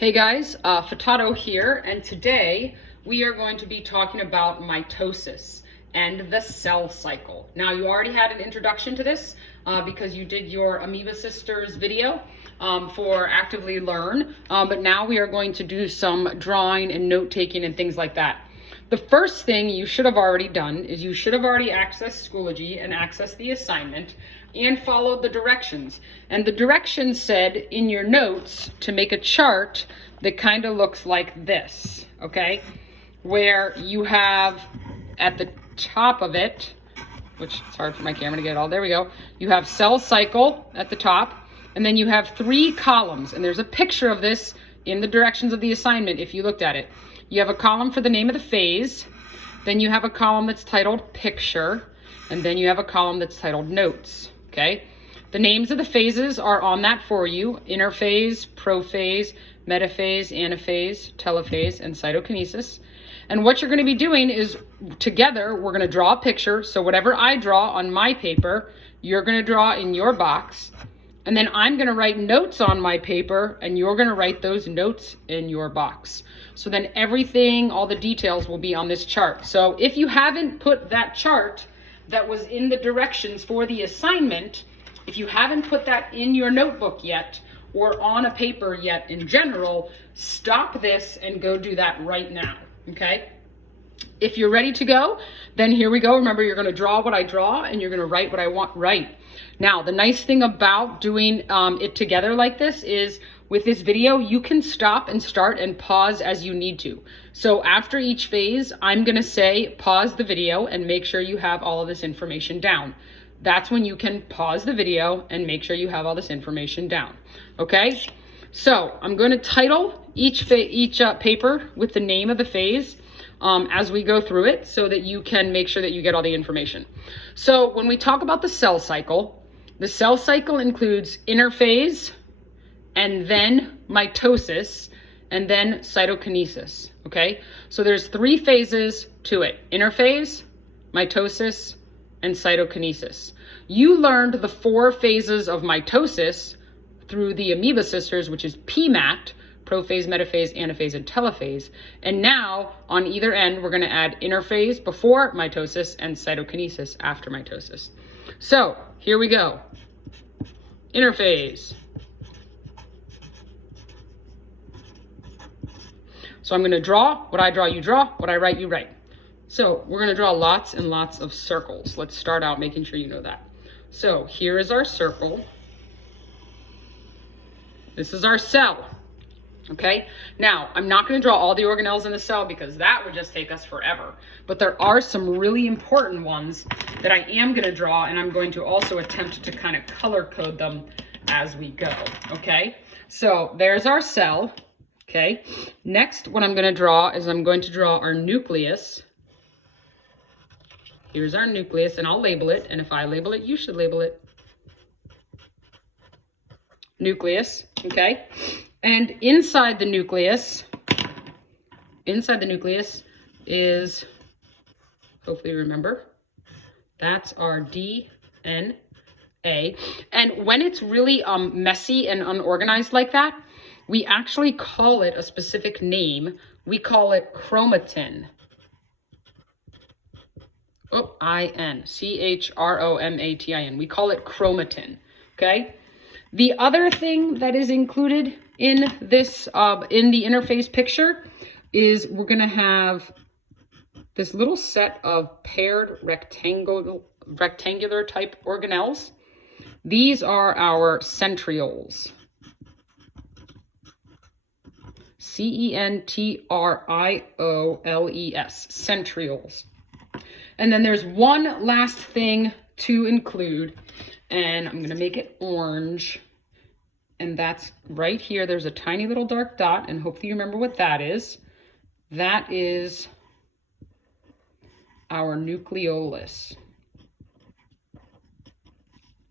Hey guys, Fatato here, and today we are going to be talking about mitosis and the cell cycle. Now, you already had an introduction to this because you did your Amoeba Sisters video for Actively Learn, but now we are going to do some drawing and note-taking and things like that. The first thing you should have already done is you should have already accessed Schoology and accessed the assignment and followed the directions. And the directions said in your notes to make a chart that kind of looks like this, okay? Where you have at the top of it, which it's hard for my camera to get it all, there we go. You have cell cycle at the top, and then you have 3 columns, and there's a picture of this in the directions of the assignment if you looked at it. You have a column for the name of the phase, then you have a column that's titled picture, and then you have a column that's titled notes, okay? The names of the phases are on that for you: interphase, prophase, metaphase, anaphase, telophase, and cytokinesis. And what you're gonna be doing is, together, we're gonna draw a picture. So whatever I draw on my paper, you're gonna draw in your box. And then I'm gonna write notes on my paper, and you're gonna write those notes in your box. So then everything, all the details will be on this chart. So if you haven't put that chart that was in the directions for the assignment, if you haven't put that in your notebook yet, or on a paper yet in general, stop this and go do that right now, okay? If you're ready to go, then here we go. Remember, you're gonna draw what I draw and you're gonna write what I want write. Now, the nice thing about doing it together like this is with this video, you can stop and start and pause as you need to. So after each phase, I'm gonna say, pause the video and make sure you have all of this information down. That's when you can pause the video and make sure you have all this information down, okay? So I'm gonna title each paper with the name of the phase as we go through it so that you can make sure that you get all the information. So when we talk about the cell cycle includes interphase, and then mitosis, and then cytokinesis, okay? So there's 3 phases to it: interphase, mitosis, and cytokinesis. You learned the 4 phases of mitosis through the Amoeba Sisters, which is PMAT, prophase, metaphase, anaphase, and telophase. And now, on either end, we're gonna add interphase before mitosis and cytokinesis after mitosis. So, here we go. Interphase. So I'm gonna draw. What I draw, you draw. What I write, you write. So we're gonna draw lots and lots of circles. Let's start out making sure you know that. So here is our circle. This is our cell, okay? Now, I'm not gonna draw all the organelles in the cell because that would just take us forever. But there are some really important ones that I am gonna draw, and I'm going to also attempt to kind of color code them as we go, okay? So there's our cell, okay? Next, what I'm gonna draw is I'm going to draw our nucleus. Here's our nucleus, and I'll label it, and if I label it, you should label it. Nucleus, okay? And inside the nucleus is, hopefully you remember, that's our DNA. And when it's really messy and unorganized like that, we actually call it a specific name. We call it chromatin. Oh, I-N, C-H-R-O-M-A-T-I-N. We call it chromatin, okay? The other thing that is included in this, in the interphase picture, is we're gonna have this little set of paired rectangular type organelles. These are our centrioles. C-E-N-T-R-I-O-L-E-S, centrioles. And then there's one last thing to include, and I'm gonna make it orange. And that's right here. There's a tiny little dark dot, and hopefully you remember what that is. That is our nucleolus.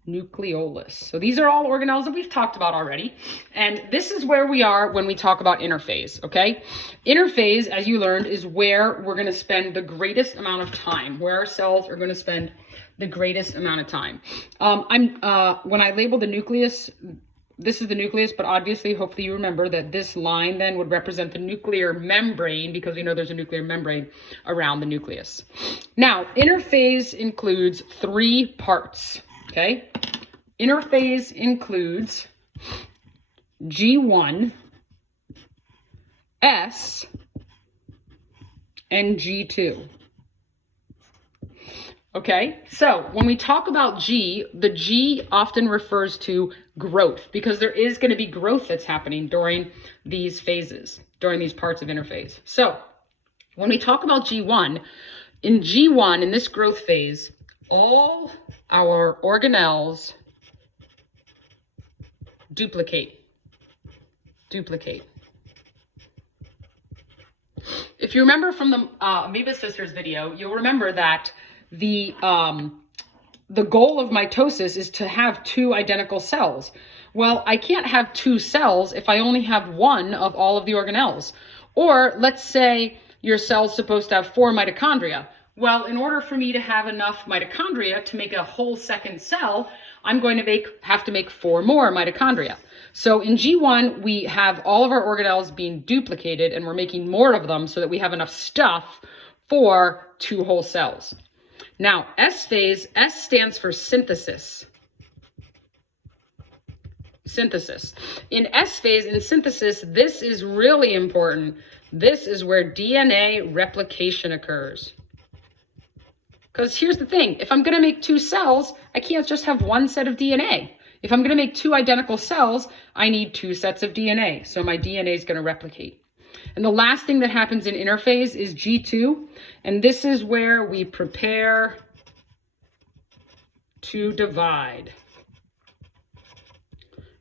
Nucleolus. So these are all organelles that we've talked about already. And this is where we are when we talk about interphase, okay? Interphase, as you learned, is where we're gonna spend the greatest amount of time, where our cells are gonna spend the greatest amount of time. When I label the nucleus this is the nucleus, but obviously, hopefully you remember that this line then would represent the nuclear membrane, because we know there's a nuclear membrane around the nucleus. Now, interphase includes 3 parts, okay? Interphase includes G1, S, and G2. Okay, so when we talk about G, the G often refers to growth, because there is going to be growth that's happening during these phases, during these parts of interphase. So when we talk about G1, in G1, in this growth phase, all our organelles duplicate. If you remember from the Amoeba Sisters video, you'll remember that the goal of mitosis is to have 2 identical cells. Well, I can't have 2 cells if I only have 1 of all of the organelles. Or let's say your cell's supposed to have 4 mitochondria. Well, in order for me to have enough mitochondria to make a whole second cell, I'm going to have to make 4 more mitochondria. So in G1, we have all of our organelles being duplicated, and we're making more of them so that we have enough stuff for 2 whole cells. Now, S phase, S stands for synthesis. Synthesis. In S phase, in synthesis, this is really important. This is where DNA replication occurs. Because here's the thing, if I'm going to make 2 cells, I can't just have 1 set of DNA. If I'm going to make 2 identical cells, I need 2 sets of DNA. So my DNA is going to replicate. And the last thing that happens in interphase is G2. And this is where we prepare to divide.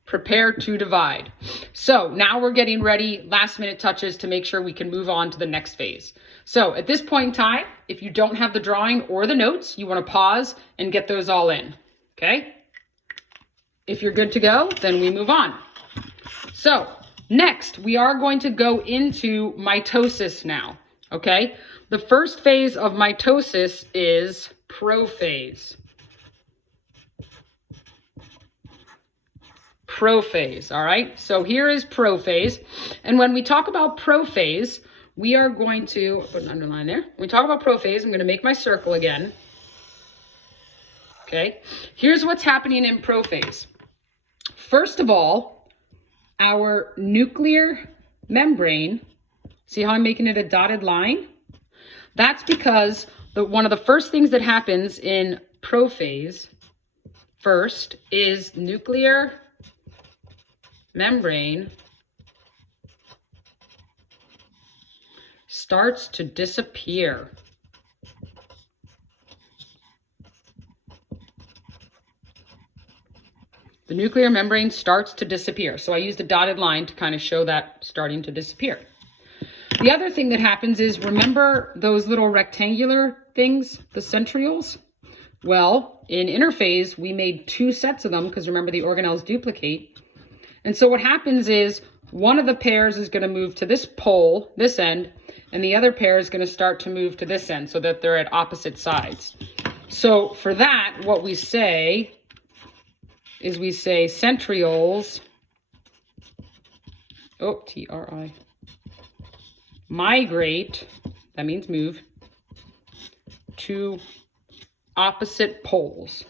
Prepare to divide. So now we're getting ready, last minute touches to make sure we can move on to the next phase. So at this point in time, if you don't have the drawing or the notes, you want to pause and get those all in. Okay? If you're good to go, then we move on. So next, we are going to go into mitosis now. Okay? The first phase of mitosis is prophase. Prophase, all right? So here is prophase. And when we talk about prophase, we are going to put an underline there. When we talk about prophase, I'm going to make my circle again. Okay? Here's what's happening in prophase. First of all, our nuclear membrane, see how I'm making it a dotted line? That's because one of the first things that happens in prophase first is nuclear membrane starts to disappear. The nuclear membrane starts to disappear. So I used a dotted line to kind of show that starting to disappear. The other thing that happens is, remember those little rectangular things, the centrioles? Well, in interphase, we made 2 sets of them because remember the organelles duplicate. And so what happens is one of the pairs is going to move to this pole, this end, and the other pair is going to start to move to this end so that they're at opposite sides. So for that, what we say is we say centrioles, T-R-I, migrate, that means move, to opposite poles.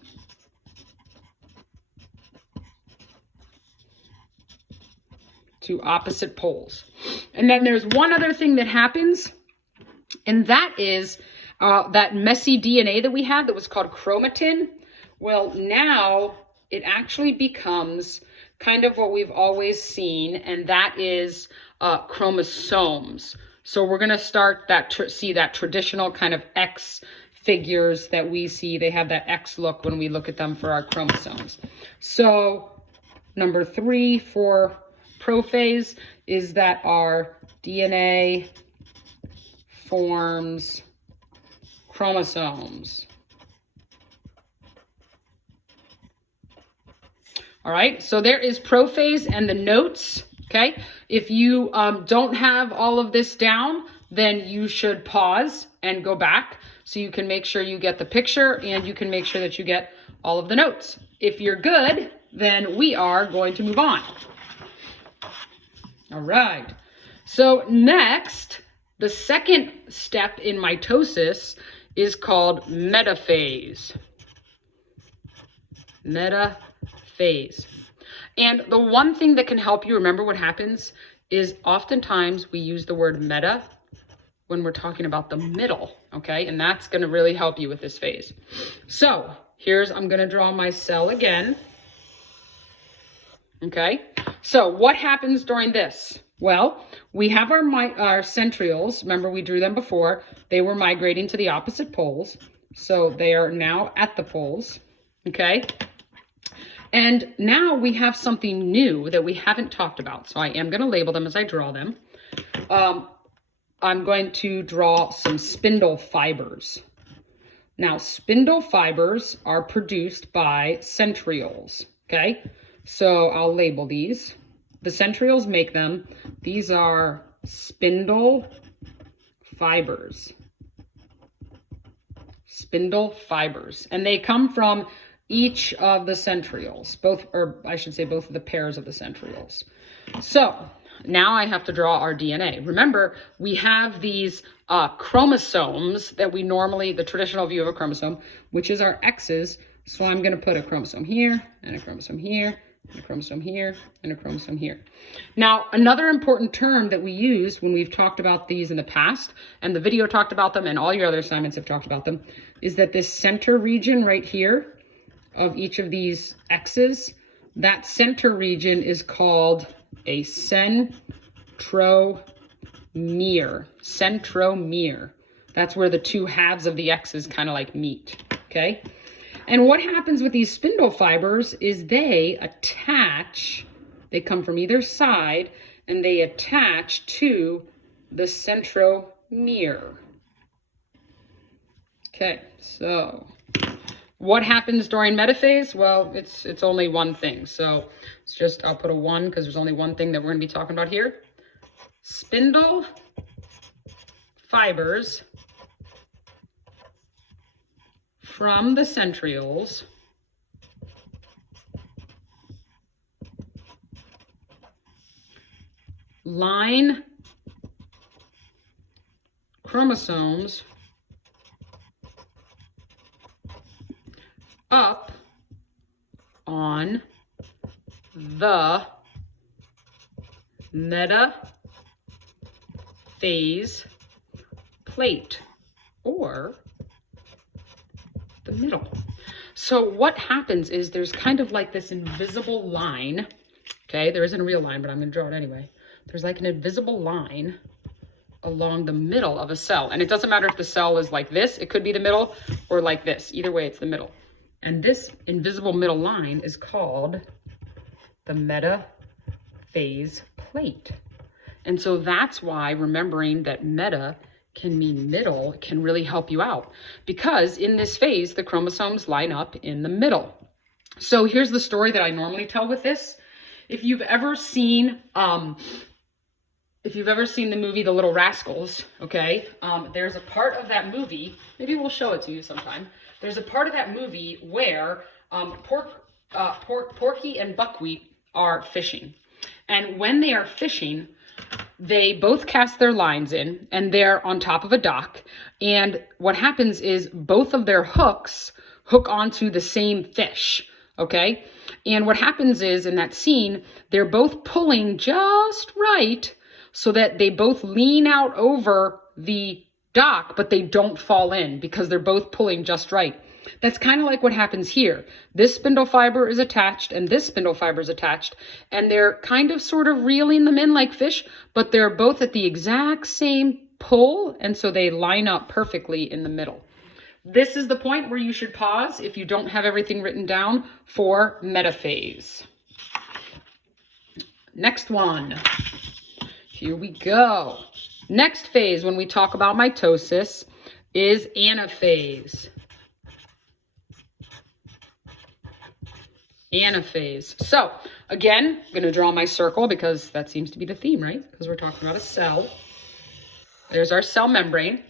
To opposite poles. And then there's one other thing that happens, and that is that messy DNA that we had that was called chromatin. Well, now it actually becomes kind of what we've always seen, and that is chromosomes. So we're going to start that see that traditional kind of X figures that we see. They have that X look when we look at them for our chromosomes. So number 3 for prophase is that our DNA forms chromosomes. All right, so there is prophase and the notes, okay? If you don't have all of this down, then you should pause and go back so you can make sure you get the picture and you can make sure that you get all of the notes. If you're good, then we are going to move on. All right. So next, the second step in mitosis is called metaphase. Metaphase. And the one thing that can help you remember what happens is oftentimes we use the word meta when we're talking about the middle, okay? And that's gonna really help you with this phase. So I'm gonna draw my cell again, okay? So what happens during this? Well, we have our centrioles. Remember, we drew them before. They were migrating to the opposite poles. So they are now at the poles, okay? And now we have something new that we haven't talked about. So I am gonna label them as I draw them. I'm going to draw some spindle fibers. Now, spindle fibers are produced by centrioles, okay? So I'll label these. The centrioles make them. These are spindle fibers. Spindle fibers. And they come from each of the centrioles, both of the pairs of the centrioles. So now I have to draw our DNA. Remember, we have these chromosomes that the traditional view of a chromosome, which is our X's. So I'm going to put a chromosome here, and a chromosome here, and a chromosome here, and a chromosome here. Now, another important term that we use when we've talked about these in the past, and the video talked about them, and all your other assignments have talked about them, is that this center region right here of each of these X's, that center region is called a centromere. Centromere. That's where the two halves of the X's kind of like meet, okay? And what happens with these spindle fibers is they come from either side, and they attach to the centromere. Okay, so what happens during metaphase? Well, it's only one thing. So I'll put a 1 because there's only one thing that we're going to be talking about here. Spindle fibers from the centrioles line chromosomes up on the metaphase plate, or the middle. So what happens is there's kind of like this invisible line, okay? There isn't a real line, but I'm gonna draw it anyway. There's like an invisible line along the middle of a cell. And it doesn't matter if the cell is like this, it could be the middle, or like this. Either way, it's the middle. And this invisible middle line is called the metaphase plate. And so that's why remembering that meta can mean middle can really help you out, because in this phase, the chromosomes line up in the middle. So here's the story that I normally tell with this. If you've ever seen the movie The Little Rascals, okay, there's a part of that movie, maybe we'll show it to you sometime. There's a part of that movie where Porky and Buckwheat are fishing. And when they are fishing, they both cast their lines in, and they're on top of a dock. And what happens is both of their hooks hook onto the same fish, okay? And what happens is in that scene, they're both pulling just right so that they both lean out over the dock, but they don't fall in because they're both pulling just right. That's kind of like what happens here. This spindle fiber is attached and this spindle fiber is attached, and they're kind of sort of reeling them in like fish, but they're both at the exact same pull, and so they line up perfectly in the middle. This is the point where you should pause if you don't have everything written down for metaphase. Next one. Here we go. Next phase when we talk about mitosis is anaphase. Anaphase. So again, I'm going to draw my circle because that seems to be the theme, right? Because we're talking about a cell. There's our cell membrane.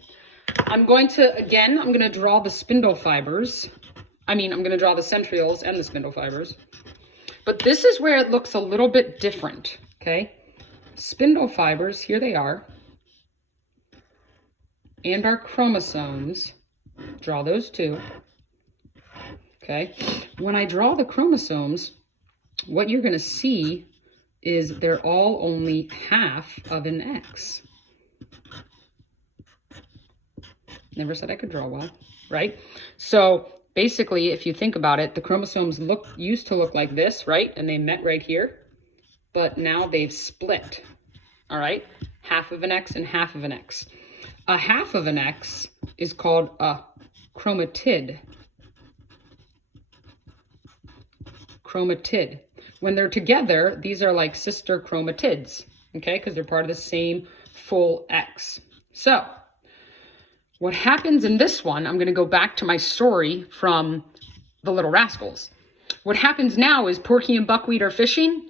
I'm going to draw the spindle fibers. I'm going to draw the centrioles and the spindle fibers. But this is where it looks a little bit different, okay? Spindle fibers, here they are. And our chromosomes, draw those too, okay? When I draw the chromosomes, what you're gonna see is they're all only half of an X. Never said I could draw well, right? So basically, if you think about it, the chromosomes used to look like this, right? And they met right here, but now they've split, all right? Half of an X and half of an X. A half of an X is called a chromatid. Chromatid. When they're together, these are like sister chromatids, okay? Because they're part of the same full X. So what happens in this one, I'm going to go back to my story from the Little Rascals. What happens now is Porky and Buckwheat are fishing,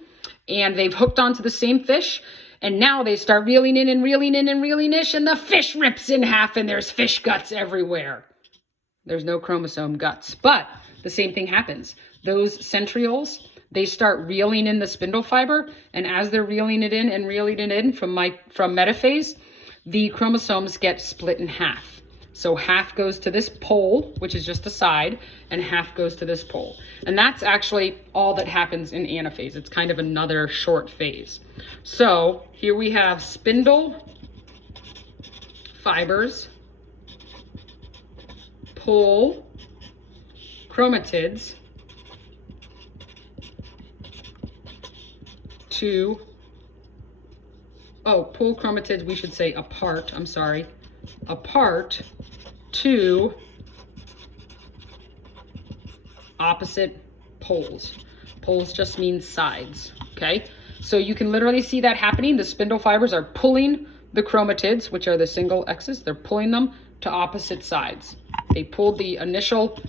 and they've hooked onto the same fish, and now they start reeling in and reeling in and reeling ish, and the fish rips in half, and there's fish guts everywhere. There's no chromosome guts, but the same thing happens. Those centrioles, they start reeling in the spindle fiber, and as they're reeling it in and reeling it in from metaphase, the chromosomes get split in half. So half goes to this pole, which is just a side, and half goes to this pole. And that's actually all that happens in anaphase. It's kind of another short phase. So here we have spindle fibers, pole chromatids, pole chromatids, we should say apart, I'm sorry, apart to opposite poles. Poles just means sides, okay? So you can literally see that happening. The spindle fibers are pulling the chromatids, which are the single X's, they're pulling them to opposite sides. They pulled the initial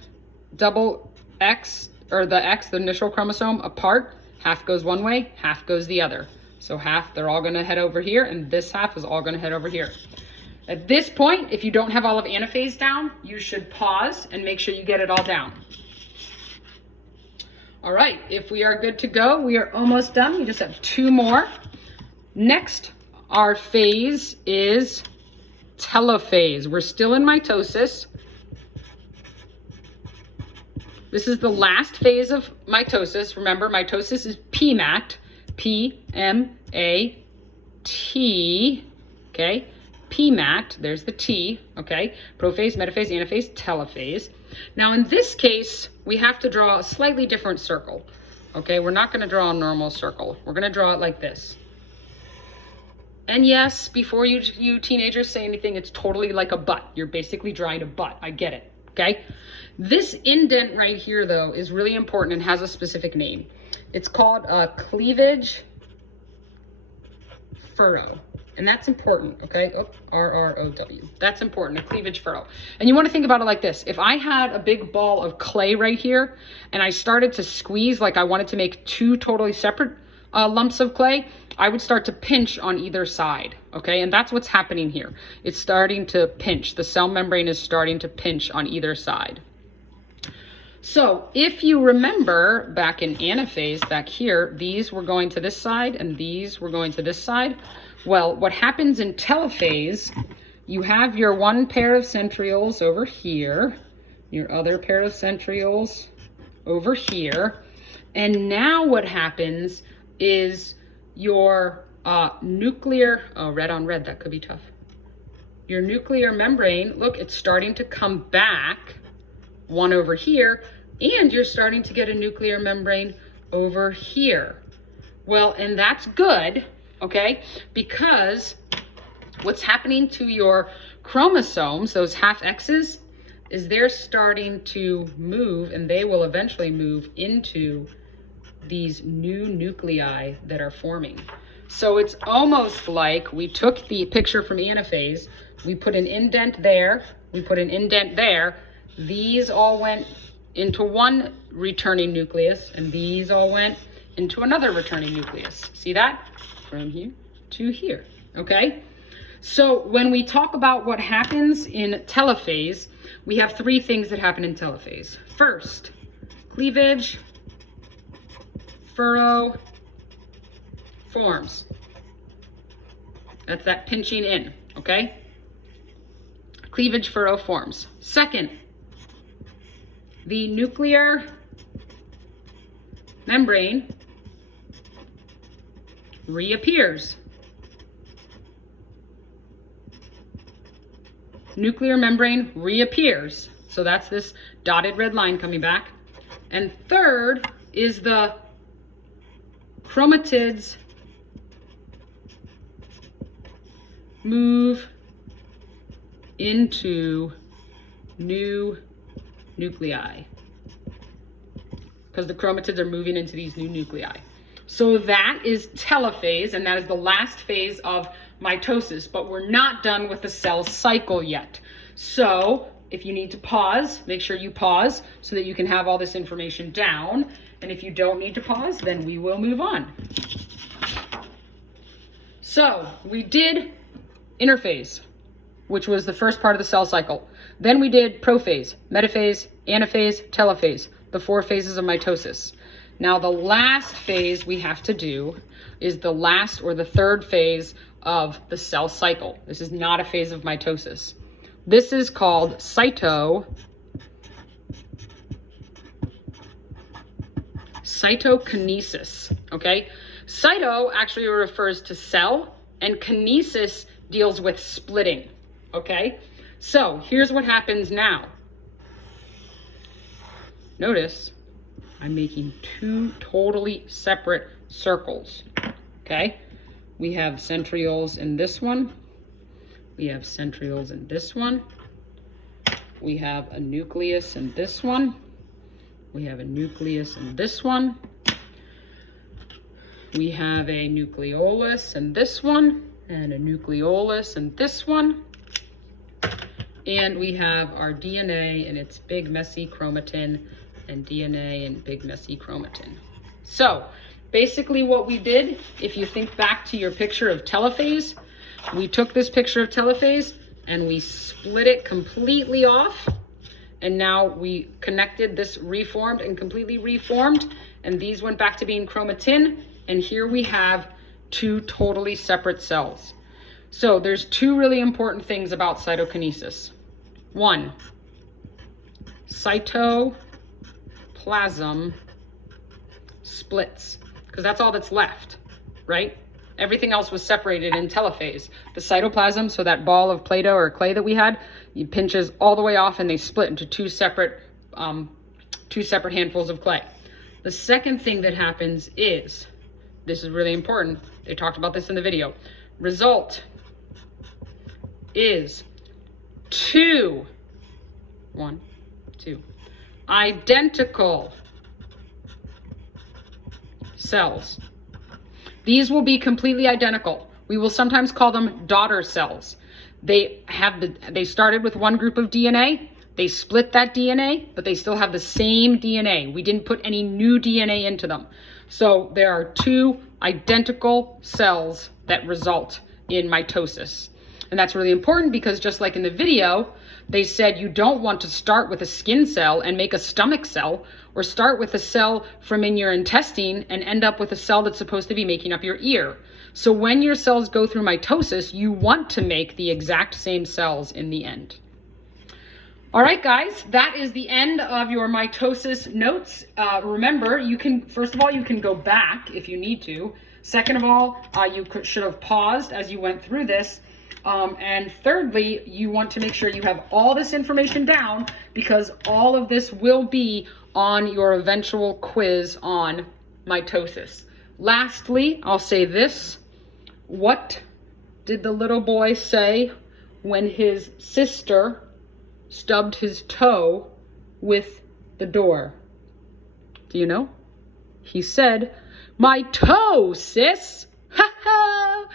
double X, or the X, the initial chromosome, apart. Half goes one way, half goes the other. So half, they're all gonna head over here, and this half is all gonna head over here. At this point, if you don't have all of anaphase down, you should pause and make sure you get it all down. All right, if we are good to go, we are almost done. We just have 2 more. Next, our phase is telophase. We're still in mitosis. This is the last phase of mitosis. Remember, mitosis is PMAT, P-M-A-T, okay? PMAT, there's the T, okay? Prophase, metaphase, anaphase, telophase. Now in this case, we have to draw a slightly different circle, okay? We're not gonna draw a normal circle. We're gonna draw it like this. And yes, before you teenagers say anything, it's totally like a butt. You're basically drawing a butt, I get it, okay? This indent right here though is really important and has a specific name. It's called a cleavage furrow. And that's important, okay? Oh, R-R-O-W. That's important, a cleavage furrow. And you want to think about it like this. If I had a big ball of clay right here, and I started to squeeze like I wanted to make 2 totally separate lumps of clay, I would start to pinch on either side, okay? And that's what's happening here. It's starting to pinch. The cell membrane is starting to pinch on either side. So if you remember back in anaphase, back here, these were going to this side and these were going to this side. Well, what happens in telophase, you have your one pair of centrioles over here, your other pair of centrioles over here, and now what happens is your nuclear, oh, red on red, that could be tough. Your nuclear membrane, look, it's starting to come back, one over here, and you're starting to get a nuclear membrane over here. Well, and that's good, okay? Because what's happening to your chromosomes, those half X's, is they're starting to move, and they will eventually move into these new nuclei that are forming. So it's almost like we took the picture from anaphase, we put an indent there, we put an indent there, these all went into one returning nucleus, and these all went into another returning nucleus. See that? From here to here, okay? So when we talk about what happens in telophase, we have 3 things that happen in telophase. First, cleavage furrow forms. That's that pinching in, okay? Cleavage furrow forms. Second, the nuclear membrane reappears. Nuclear membrane reappears. So that's this dotted red line coming back. And third is the chromatids move into new nuclei, because the chromatids are moving into these new nuclei. So that is telophase, and that is the last phase of mitosis, but we're not done with the cell cycle yet. So if you need to pause, make sure you pause so that you can have all this information down. And if you don't need to pause, then we will move on. So we did interphase, which was the first part of the cell cycle. Then we did prophase, metaphase, anaphase, telophase, the 4 phases of mitosis. Now the last phase we have to do is the last or the third phase of the cell cycle. This is not a phase of mitosis. This is called cytokinesis, okay? Cyto actually refers to cell, and kinesis deals with splitting, okay? So here's what happens now. Notice I'm making 2 totally separate circles, okay? We have centrioles in this one. We have centrioles in this one. We have a nucleus in this one. We have a nucleus in this one. We have a nucleolus in this one, and a nucleolus in this one. And we have our DNA and its big messy chromatin, and DNA and big messy chromatin. So basically what we did, if you think back to your picture of telophase, we took this picture of telophase and we split it completely off. And now we connected this reformed and completely reformed, and these went back to being chromatin. And here we have 2 totally separate cells. So there's 2 really important things about cytokinesis. 1, cytoplasm splits, because that's all that's left, right? Everything else was separated in telophase. The cytoplasm, so that ball of Play-Doh or clay that we had, it pinches all the way off and they split into 2 separate handfuls of clay. The second thing that happens is, this is really important, they talked about this in the video, result is 2 identical cells. These will be completely identical. We will sometimes call them daughter cells. They started with one group of DNA, they split that DNA, but they still have the same DNA. We didn't put any new DNA into them. So there are 2 identical cells that result in mitosis. And that's really important because just like in the video, they said you don't want to start with a skin cell and make a stomach cell, or start with a cell from in your intestine and end up with a cell that's supposed to be making up your ear. So when your cells go through mitosis, you want to make the exact same cells in the end. All right, guys, that is the end of your mitosis notes. Remember, first of all, you can go back if you need to. Second of all, you should have paused as you went through this. And thirdly, you want to make sure you have all this information down, because all of this will be on your eventual quiz on mitosis. Lastly, I'll say this. What did the little boy say when his sister stubbed his toe with the door? Do you know? He said, "My toe, sis." Ha ha!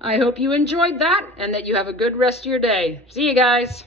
I hope you enjoyed that and that you have a good rest of your day. See you guys.